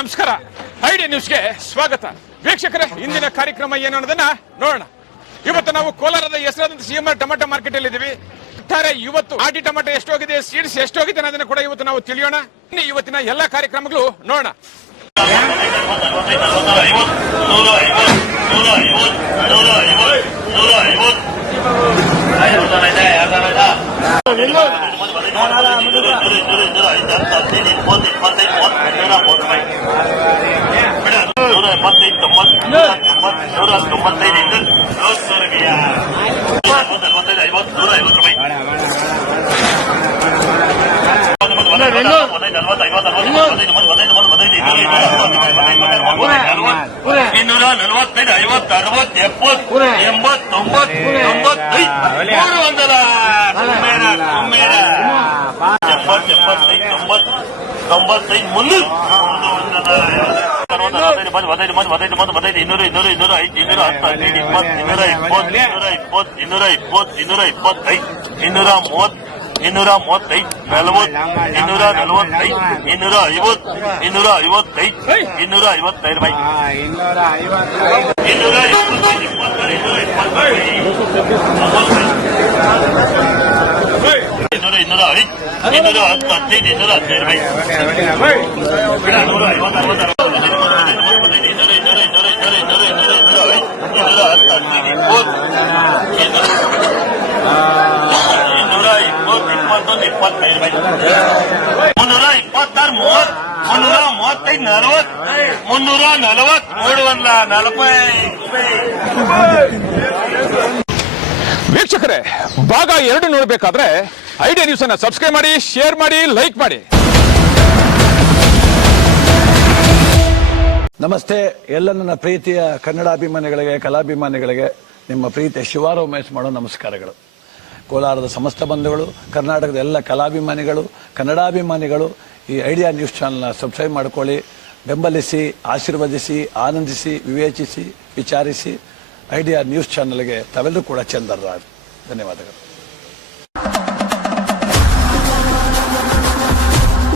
ನಮಸ್ಕಾರ. ಐಡಿ ನ್ಯೂಸ್ಗೆ ಸ್ವಾಗತ. ವೀಕ್ಷಕರೇ, ಇಂದಿನ ಕಾರ್ಯಕ್ರಮ ಏನು ಅನ್ನೋದನ್ನ ನೋಡೋಣ. ಇವತ್ತು ನಾವು ಕೋಲಾರದ ಹೆಸರಾದಂತ ಸಿಎಂಆರ್ ಟೊಮೆಟೊ ಮಾರ್ಕೆಟ್ ಅಲ್ಲಿ ಇದ್ದೀವಿ. ಒಟ್ಟಾರೆ ಇವತ್ತು ಆಟಿ ಟೊಮೆಟೊ ಎಷ್ಟು ಹೋಗಿದೆ, ಸೀಡ್ಸ್ ಎಷ್ಟು ಹೋಗಿದೆ ಅನ್ನೋದನ್ನ ಕೂಡ ಇವತ್ತು ನಾವು ತಿಳಿಯೋಣ. ಇವತ್ತಿನ ಎಲ್ಲಾ ಕಾರ್ಯಕ್ರಮಗಳು ನೋಡೋಣ. ವೀಕ್ಷಕರೇ, ಭಾಗ 2 ನೋಡಬೇಕಾದ್ರೆ ಐಡಿಯಾ ನ್ಯೂಸ್ ಅನ್ನ ಸಬ್ಸ್ಕ್ರೈಬ್ ಮಾಡಿ, ಶೇರ್ ಮಾಡಿ, ಲೈಕ್ ಮಾಡಿ. ನಮಸ್ತೆ ಎಲ್ಲ ನನ್ನ ಪ್ರೀತಿಯ ಕನ್ನಡಾಭಿಮಾನಿಗಳಿಗೆ, ಕಲಾಭಿಮಾನಿಗಳಿಗೆ ನಿಮ್ಮ ಪ್ರೀತಿಯ ಶಿವಾರ ಉಮೇಶ್ ಮಾಡೋ ನಮಸ್ಕಾರಗಳು. ಕೋಲಾರದ ಸಮಸ್ತ ಬಂಧುಗಳು, ಕರ್ನಾಟಕದ ಎಲ್ಲ ಕಲಾಭಿಮಾನಿಗಳು, ಕನ್ನಡಾಭಿಮಾನಿಗಳು ಈ ಐಡಿಯಾ ನ್ಯೂಸ್ ಚಾನಲ್ನ ಸಬ್ಸ್ಕ್ರೈಬ್ ಮಾಡ್ಕೊಳ್ಳಿ, ಬೆಂಬಲಿಸಿ, ಆಶೀರ್ವದಿಸಿ, ಆನಂದಿಸಿ, ವಿವೇಚಿಸಿ, ವಿಚಾರಿಸಿ. ಐಡಿಯಾ ನ್ಯೂಸ್ ಚಾನಲ್ಗೆ ತಾವೆಲ್ಲರೂ ಕೂಡ ಚಂದರ ಧನ್ಯವಾದಗಳು.